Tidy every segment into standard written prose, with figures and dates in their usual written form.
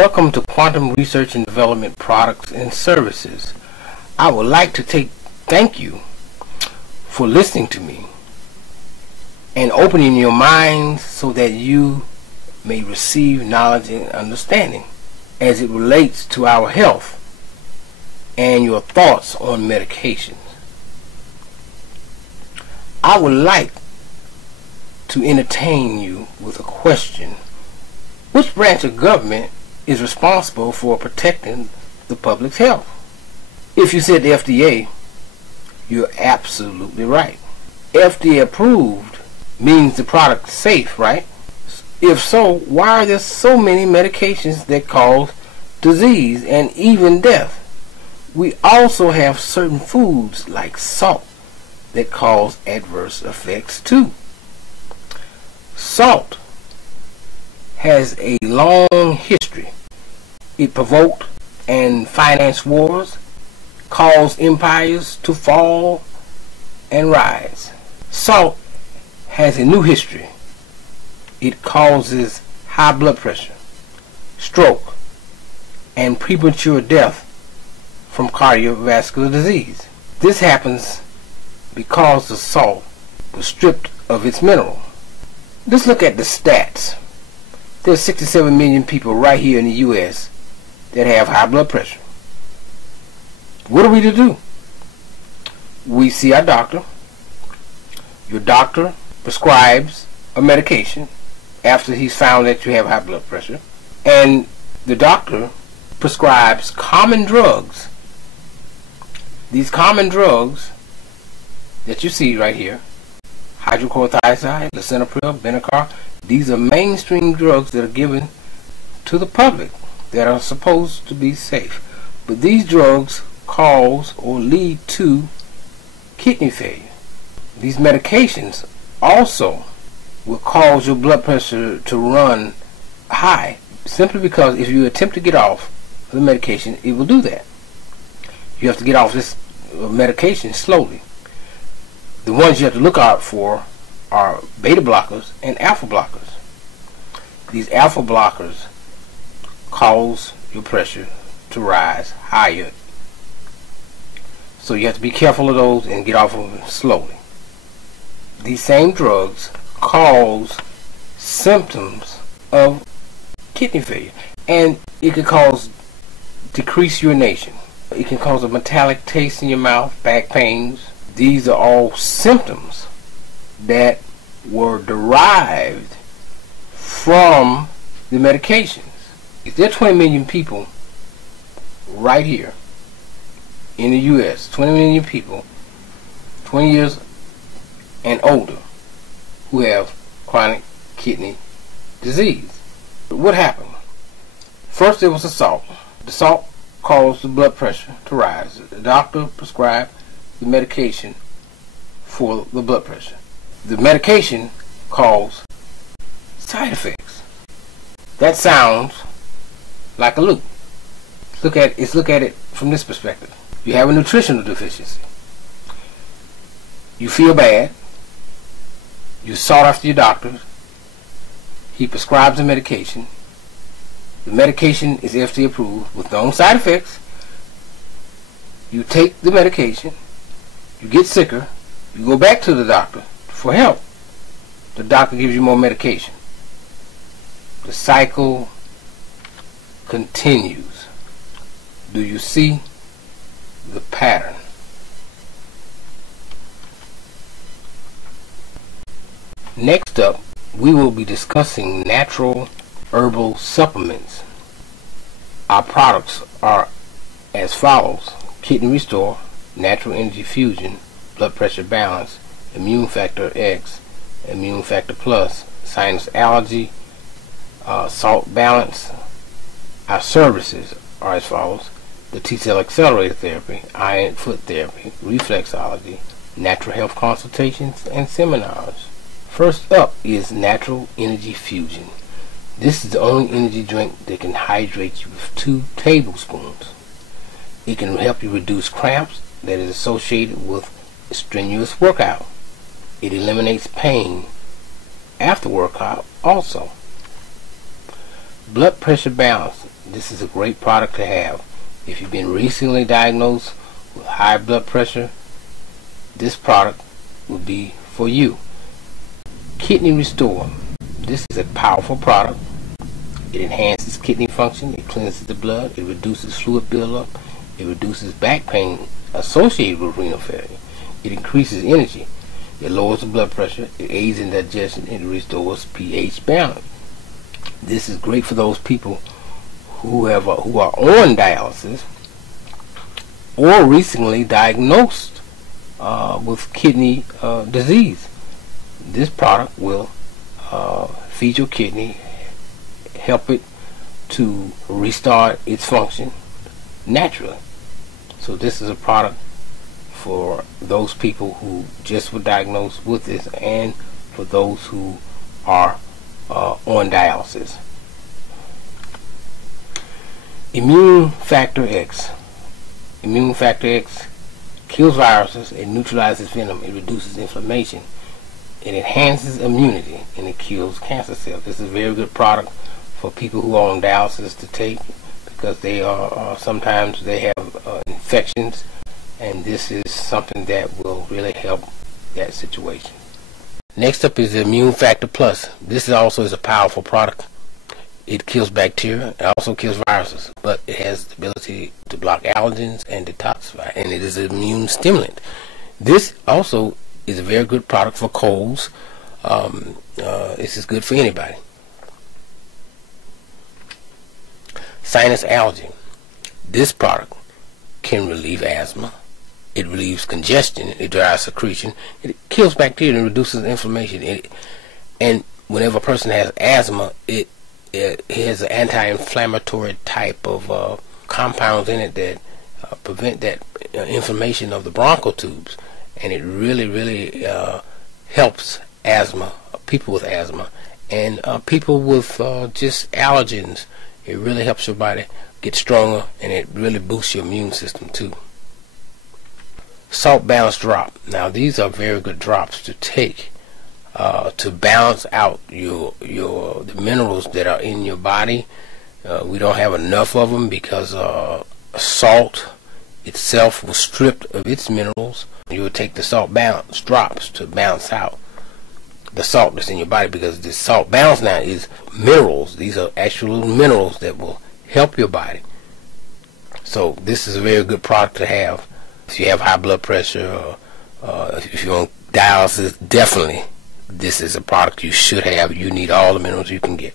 Welcome to Quantum Research and Development Products and Services. I would like to thank you for listening to me and opening your minds so that you may receive knowledge and understanding as it relates to our health and your thoughts on medications. I would like to entertain you with a question. Which branch of government is responsible for protecting the public's health? If you said the FDA, you're absolutely right. FDA approved means the product's safe, right? If so, why are there so many medications that cause disease and even death? We also have certain foods like salt that cause adverse effects too. Salt has a long history. It provoked and financed wars, caused empires to fall and rise. Salt has a new history. It causes high blood pressure, stroke, and premature death from cardiovascular disease. This happens because the salt was stripped of its mineral. Let's look at the stats. There's 67 million people right here in the U.S. that have high blood pressure. What are we to do? We see our doctor. Your doctor prescribes a medication after he's found that you have high blood pressure, and the doctor prescribes common drugs. These common drugs that you see right here, hydrochlorothiazide, lisinopril, Benicar, these are mainstream drugs that are given to the public that are supposed to be safe. But these drugs cause or lead to kidney failure. These medications also will cause your blood pressure to run high, simply because if you attempt to get off the medication, it will do that. You have to get off this medication slowly. The ones you have to look out for are beta blockers and alpha blockers. These alpha blockers cause your pressure to rise higher. So you have to be careful of those and get off of them slowly. These same drugs cause symptoms of kidney failure, and it can cause decreased urination. It can cause a metallic taste in your mouth, back pains. These are all symptoms that were derived from the medications. If there are 20 million people right here in the U.S., 20 million people, 20 years and older, who have chronic kidney disease. What happened? First there was the salt. The salt caused the blood pressure to rise. The doctor prescribed the medication for the blood pressure. The medication caused side effects. That sounds like a loop. Look at it from this perspective. You have a nutritional deficiency. You feel bad. You sought after your doctor. He prescribes a medication. The medication is FDA approved with known side effects. You take the medication. You get sicker. You go back to the doctor for help. The doctor gives you more medication. The cycle continues. Do you see the pattern? Next up, we will be discussing natural herbal supplements. Our products are as follows: Kidney Restore, Natural Energy Fusion, Blood Pressure Balance, Immune Factor X, Immune Factor Plus, Sinus Allergy, Salt Balance. Our services are as follows: the T-Cell Accelerator Therapy, Iron Foot Therapy, Reflexology, Natural Health Consultations, and Seminars. First up is Natural Energy Fusion. This is the only energy drink that can hydrate you with 2 tablespoons. It can help you reduce cramps that is associated with a strenuous workout. It eliminates pain after workout also. Blood pressure balance. This is a great product to have. If you've been recently diagnosed with high blood pressure, this product will be for you. Kidney Restore. This is a powerful product. It enhances kidney function, it cleanses the blood, it reduces fluid buildup, it reduces back pain associated with renal failure, it increases energy, it lowers the blood pressure, it aids in digestion, it restores pH balance. This is great for those people who are on dialysis or recently diagnosed with kidney disease. This product will feed your kidney, help it to restart its function naturally. So this is a product for those people who just were diagnosed with this, and for those who are on dialysis. Immune Factor X. Immune Factor X kills viruses, it neutralizes venom, it reduces inflammation, it enhances immunity, and it kills cancer cells. This is a very good product for people who are on dialysis to take, because they are sometimes they have infections, and this is something that will really help that situation. Next up is the Immune Factor Plus. This also is a powerful product. It kills bacteria, it also kills viruses, but it has the ability to block allergens and detoxify, and it is an immune stimulant. This also is a very good product for colds. This is good for anybody. Sinus Allergy. This product can relieve asthma, it relieves congestion, it drives secretion, it kills bacteria and reduces inflammation. And whenever a person has asthma, it has an anti-inflammatory type of compounds in it that prevent that inflammation of the bronchial tubes, and it really helps asthma, people with asthma, and people with just allergens. It really helps your body get stronger, and it really boosts your immune system too. Salt Balance Drop. Now these are very good drops to take to balance out the minerals that are in your body. We don't have enough of them because salt itself was stripped of its minerals. You would take the Salt Balance drops to balance out the salt that's in your body, because this Salt Balance now is minerals. These are actual minerals that will help your body. So this is a very good product to have if you have high blood pressure, or if you're on dialysis. Definitely this is a product you should have. You need all the minerals you can get.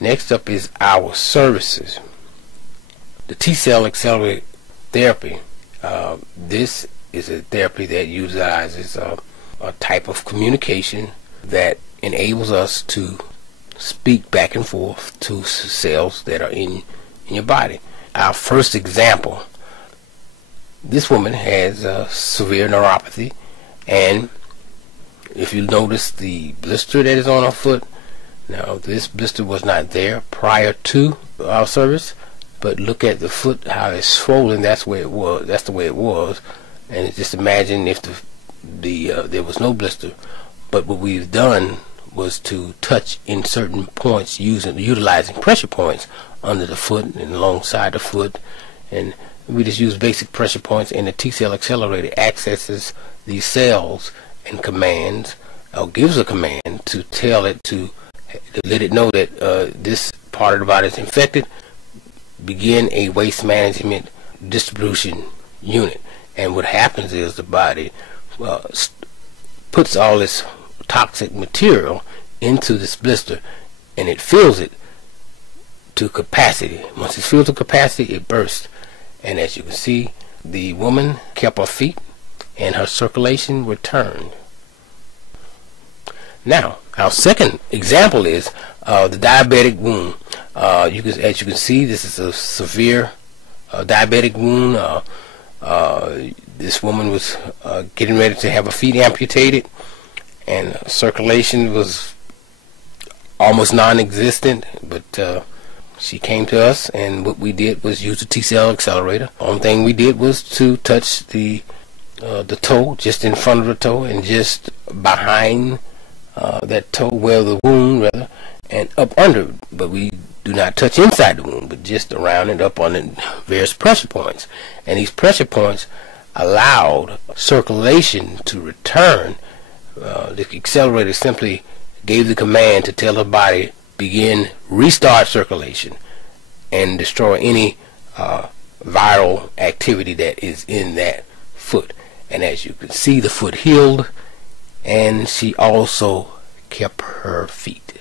Next up is our services. The T-cell accelerated therapy. This is a therapy that utilizes a type of communication that enables us to speak back and forth to cells that are in your body. Our first example, this woman has severe neuropathy, and if you notice the blister that is on her foot, now this blister was not there prior to our service, but look at the foot, how it's swollen. That's where it was. That's the way it was. And just imagine if there was no blister. But what we've done was to touch in certain points, utilizing pressure points under the foot and alongside the foot, and we just use basic pressure points, and the T-cell accelerator accesses these cells and commands, or gives a command to tell it to let it know that this part of the body is infected. Begin a waste management distribution unit. And what happens is the body puts all this toxic material into this blister, and it fills it to capacity. Once it's filled to capacity, it bursts. And as you can see, the woman kept her feet and her circulation returned. Now, our second example is the diabetic wound. As you can see, this is a severe diabetic wound. This woman was getting ready to have her feet amputated, and circulation was almost non-existent, but she came to us, and what we did was use the T-cell accelerator. Only thing we did was to touch the toe, just in front of the toe, and just behind that toe, where the wound rather, and up under, but we do not touch inside the wound, but just around and up on the various pressure points. And these pressure points allowed circulation to return. The accelerator simply gave the command to tell the body, begin, restart circulation, and destroy any viral activity that is in that foot. And as you can see, the foot healed, and she also kept her feet.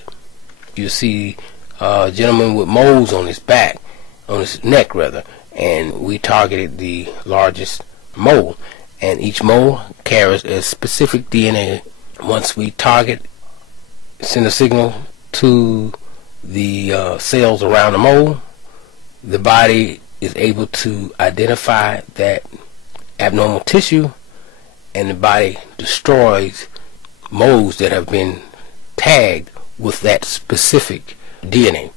You see a gentleman with moles on his back, on his neck rather, and we targeted the largest mole, and each mole carries a specific DNA. Once we target, send a signal to the cells around the mole, the body is able to identify that abnormal tissue, and the body destroys moles that have been tagged with that specific DNA.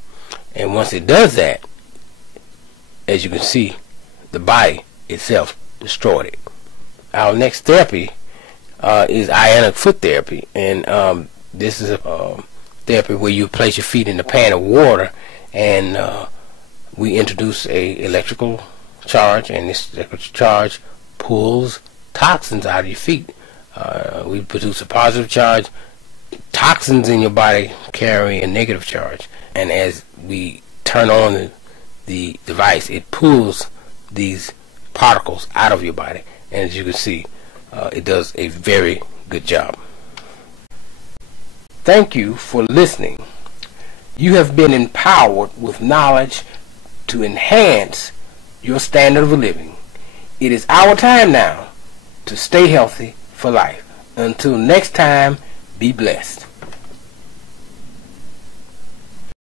And once it does that, as you can see, the body itself destroyed it. Our next therapy is ionic foot therapy, and this is a therapy where you place your feet in a pan of water, and we introduce a electrical charge, and this electrical charge pulls toxins out of your feet. We produce a positive charge. Toxins in your body carry a negative charge, and as we turn on the device, it pulls these particles out of your body, and as you can see, it does a very good job. Thank you for listening. You have been empowered with knowledge to enhance your standard of living. It is our time now to stay healthy for life. Until next time, be blessed.